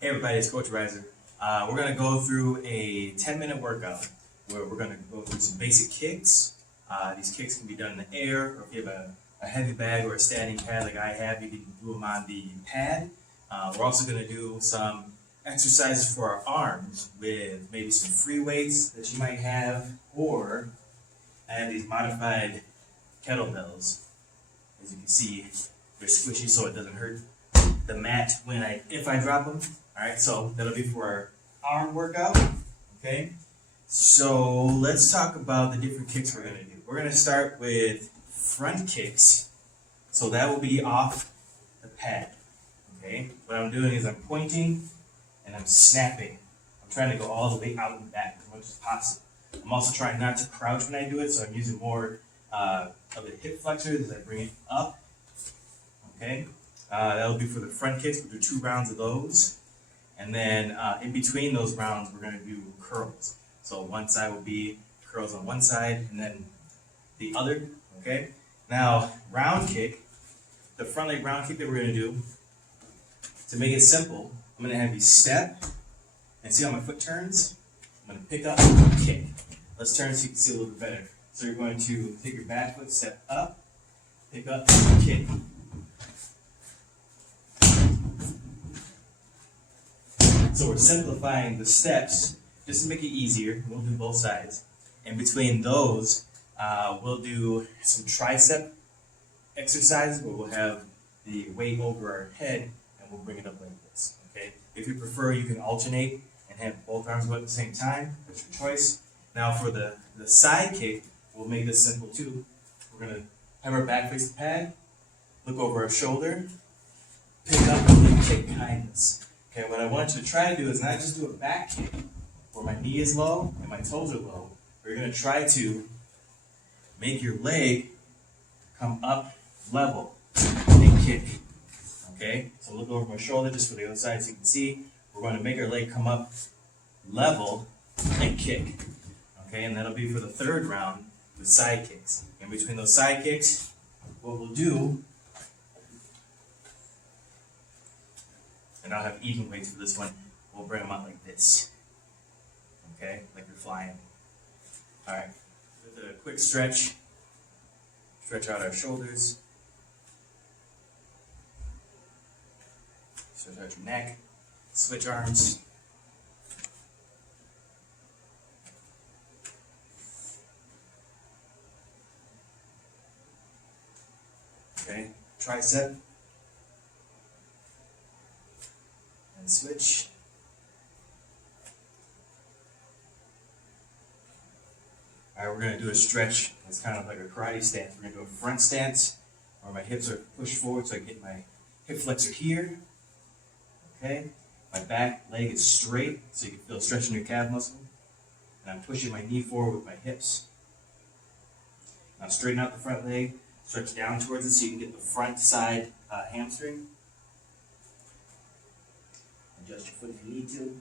Hey everybody, it's Coach Riser. We're going to go through a 10-minute workout where we're going to go through some basic kicks. These kicks can be done in the air, or if you have a heavy bag or a standing pad like I have, you can do them on the pad. We're also going to do some exercises for our arms with maybe some free weights that you might have, or I have these modified kettlebells. As you can see, they're squishy so it doesn't hurt the mat if I drop them. Alright, so that'll be for our arm workout. Okay, so let's talk about the different kicks we're going to do. We're going to start with front kicks, so that will be off the pad. Okay, what I'm doing is I'm pointing and I'm snapping. I'm trying to go all the way out and back as much as possible. I'm also trying not to crouch when I do it, so I'm using more of the hip flexors as I bring it up. Okay, that'll be for the front kicks. We'll do 2 rounds of those. And then in between those rounds, we're going to do curls. So one side will be curls on one side and then the other. Okay, now round kick, the front leg round kick that we're going to do, to make it simple, I'm going to have you step and see how my foot turns. I'm going to pick up and kick. Let's turn so you can see a little bit better. So you're going to take your back foot, step up, pick up, and kick. So we're simplifying the steps just to make it easier. We'll do both sides. In between those, we'll do some tricep exercises where we'll have the weight over our head and we'll bring it up like this. Okay. If you prefer, you can alternate and have both arms go at the same time. That's your choice. Now for the side kick, we'll make this simple too. We're going to have our back face the pad, look over our shoulder, pick up and then kick behind us. Okay, what I want you to try to do is not just do a back kick where my knee is low and my toes are low. We're going to try to make your leg come up level and kick. Okay, so look over my shoulder just for the other side so you can see. We're going to make our leg come up level and kick. Okay, and that'll be for the third round with side kicks. In between those side kicks, what we'll do, and I'll have even weights for this one, we'll bring them out like this. Okay, like you're flying. Alright, with a quick stretch out our shoulders, stretch out your neck, switch arms. Okay, tricep. And switch. Alright, we're going to do a stretch. It's kind of like a karate stance. We're going to do a front stance where my hips are pushed forward so I get my hip flexor here. Okay, my back leg is straight so you can feel stretching your calf muscle. And I'm pushing my knee forward with my hips. Now straighten out the front leg, stretch down towards it so you can get the front side hamstring. Adjust your foot if you need to.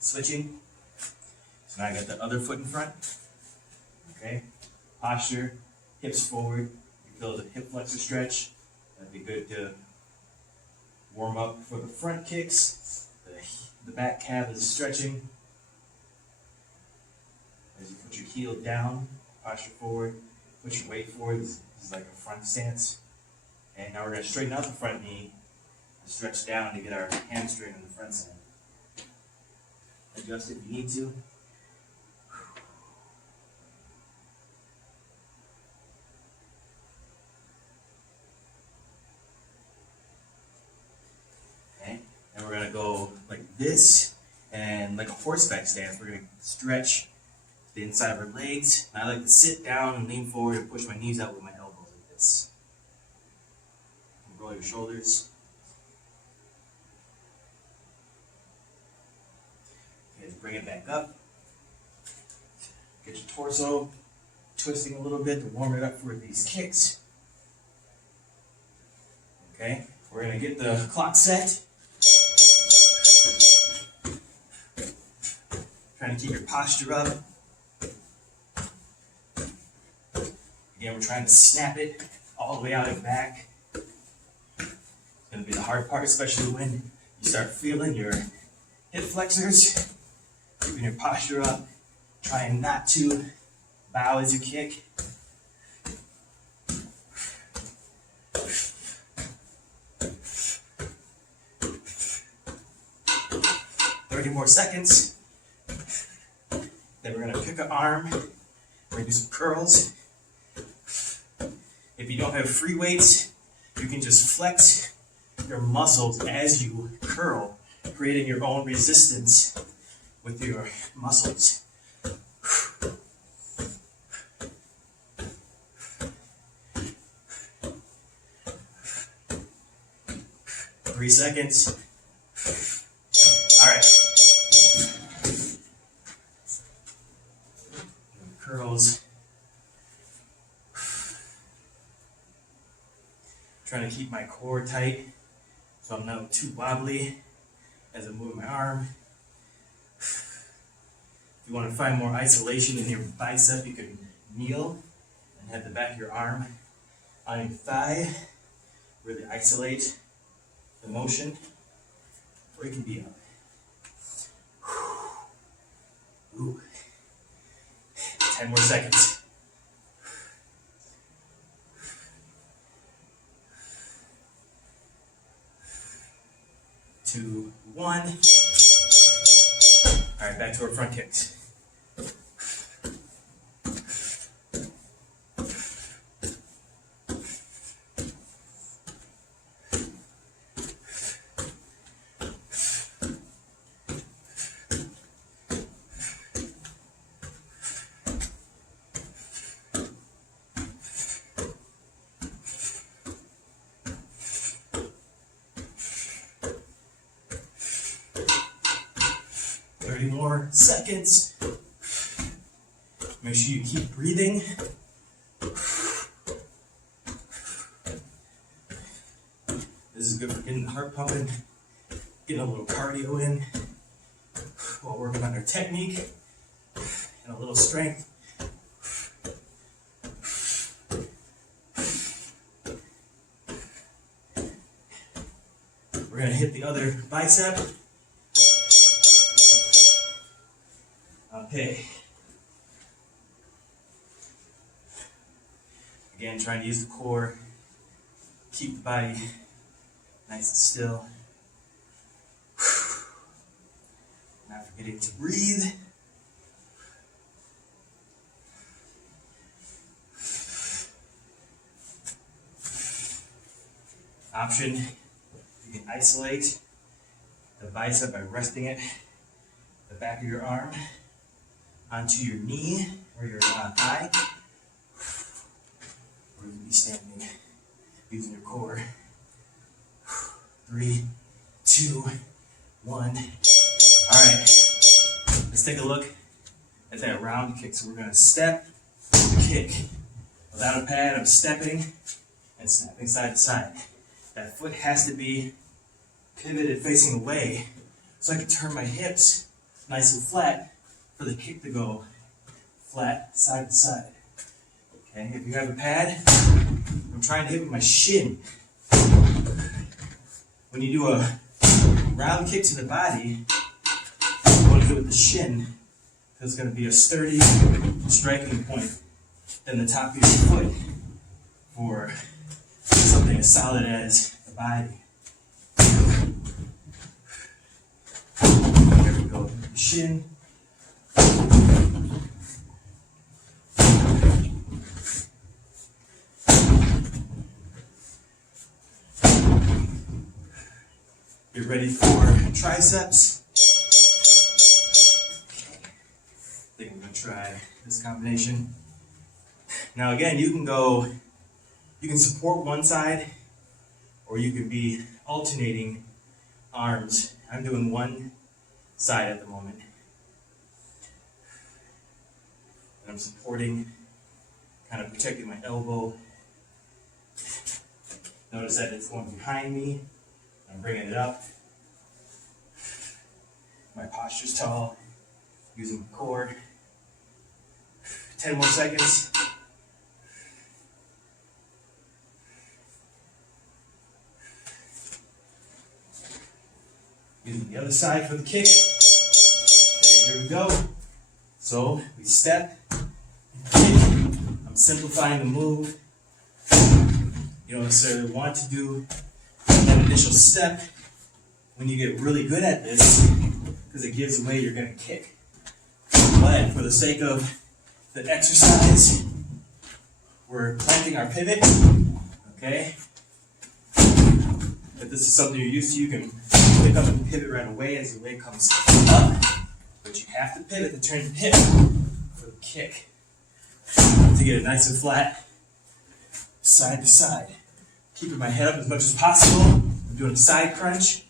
Switching. So now I got the other foot in front. Okay. Posture, hips forward. You feel the hip flexor stretch. That'd be good to warm up for the front kicks. The back calf is stretching. As you put your heel down, posture forward, put your weight forward. This is like a front stance. And now we're going to straighten out the front knee. Stretch down to get our hamstring on the front side. Adjust if you need to. Okay, and we're going to go like this and like a horseback stance. We're going to stretch the inside of our legs. And I like to sit down and lean forward and push my knees out with my elbows like this. Roll your shoulders. Bring it back up. Get your torso twisting a little bit to warm it up for these kicks. Okay, we're going to get the clock set. Trying to keep your posture up. Again, we're trying to snap it all the way out and back. It's going gonna be the hard part, especially when you start feeling your hip flexors, keeping your posture up, trying not to bow as you kick. 30 more seconds. Then we're gonna pick an arm. We're gonna do some curls. If you don't have free weights, you can just flex your muscles as you curl, creating your own resistance with your muscles. 3 seconds. All right. Curls. Trying to keep my core tight so I'm not too wobbly as I move my arm. If you want to find more isolation in your bicep, you can kneel and have the back of your arm on your thigh. Really isolate the motion, or you can be up. Ooh. 10 more seconds. Two, one. All right, back to our front kicks. 30 more seconds. Make sure you keep breathing. This is good for getting the heart pumping, getting a little cardio in while working on our technique and a little strength. We're going to hit the other bicep. Okay. Again, trying to use the core, keep the body nice and still. Not forgetting to breathe. Option, you can isolate the bicep by resting it, the back of your arm, onto your knee or your thigh. Or you can be standing using your core. 3, 2, 1. All right, let's take a look at that round kick. So we're going to step, kick. Without a pad, I'm stepping and snapping side to side. That foot has to be pivoted facing away so I can turn my hips nice and flat for the kick to go flat side to side. Okay, if you have a pad, I'm trying to hit with my shin. When you do a round kick to the body, you want to do it with the shin, because it's going to be a sturdy striking point than the top of your foot for something as solid as the body. There we go. Shin. Get ready for triceps. I think I'm going to try this combination. Now again, you can support one side, or you can be alternating arms. I'm doing one side at the moment. And I'm supporting, kind of protecting my elbow. Notice that it's going behind me. I'm bringing it up. My posture's tall, using the core. 10 more seconds. Using the other side for the kick. Okay, here we go. So we step, kick. I'm simplifying the move. You don't necessarily want to do that initial step when you get really good at this, because it gives away you're going to kick. But for the sake of the exercise, we're planting our pivot. Okay? If this is something you're used to, you can pick up and pivot right away as your leg comes up. But you have to pivot to turn your hip for the kick to get it nice and flat, side to side. Keeping my head up as much as possible. I'm doing a side crunch.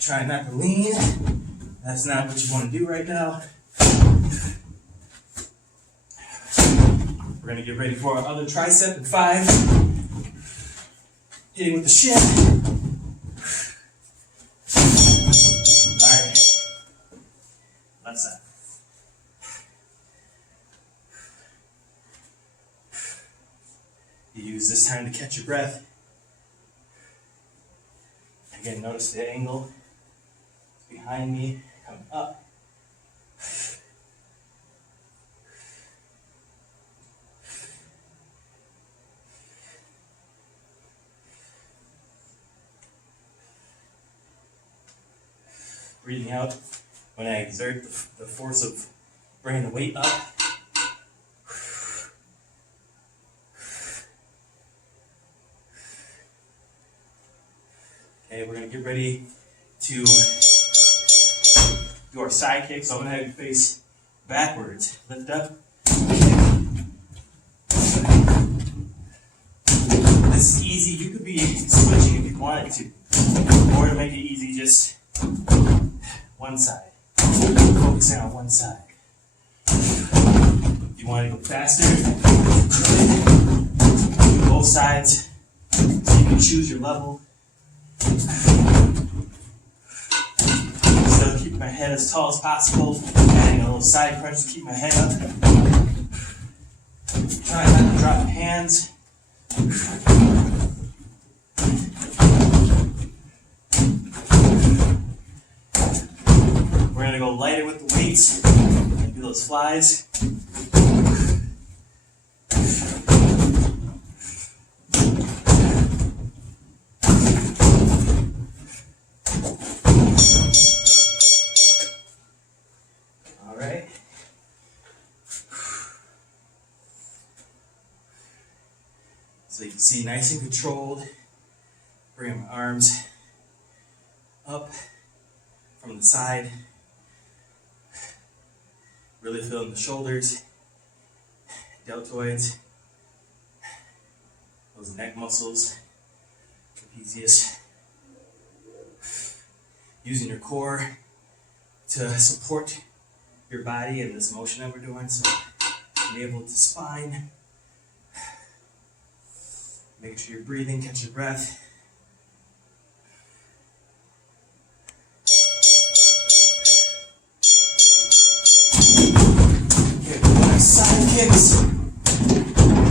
Trying not to lean. That's not what you want to do right now. We're going to get ready for our other tricep in 5. Hitting with the shin. Alright. Left side. You use this time to catch your breath. Again, notice the angle behind me, coming up. Breathing out when I exert the force of bringing the weight up. Okay, we're going to get ready to do our side kick. So I'm going to have you face backwards. Lift up. This is easy. You could be switching if you wanted to. Or to make it easy, just one side. Focusing on one side. If you want to go faster, do both sides. So you can choose your level. Still keep my head as tall as possible. Adding a little side crunch to keep my head up. Try not to drop my hands. We're going to go lighter with the weights and do those flies. All right. So you can see nice and controlled. Bring my arms up from the side. Really feeling the shoulders, deltoids, those neck muscles, trapezius. Using your core to support your body in this motion that we're doing, so enable to spine. Make sure you're breathing, catch your breath. Side kicks.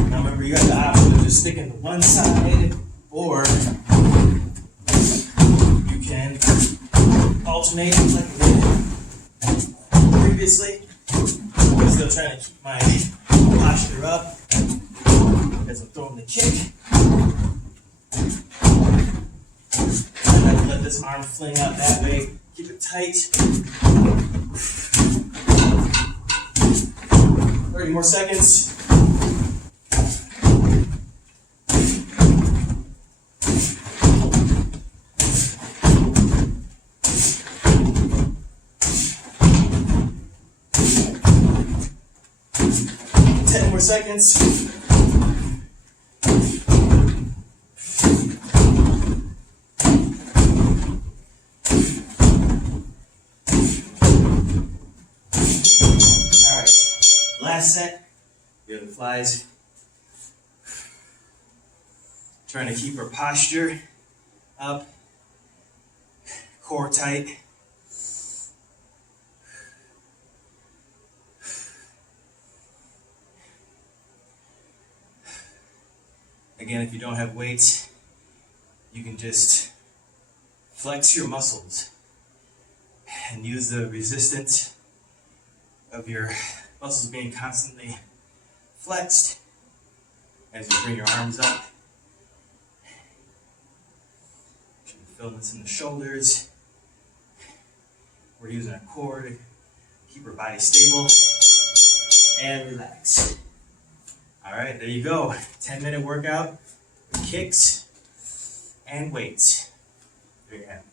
Now remember, you got the option of just sticking to one side, or you can alternate like I did previously. I'm still trying to keep my posture up as I'm throwing the kick. And I let this arm fling out that way. Keep it tight. 30 more seconds. More seconds. Alright, last set. We have the flies. Trying to keep our posture up, core tight. Again, if you don't have weights, you can just flex your muscles and use the resistance of your muscles being constantly flexed as you bring your arms up. Feel this in the shoulders. We're using a core to keep our body stable and relax. All right, there you go. 10-minute workout with kicks and weights. There you have it.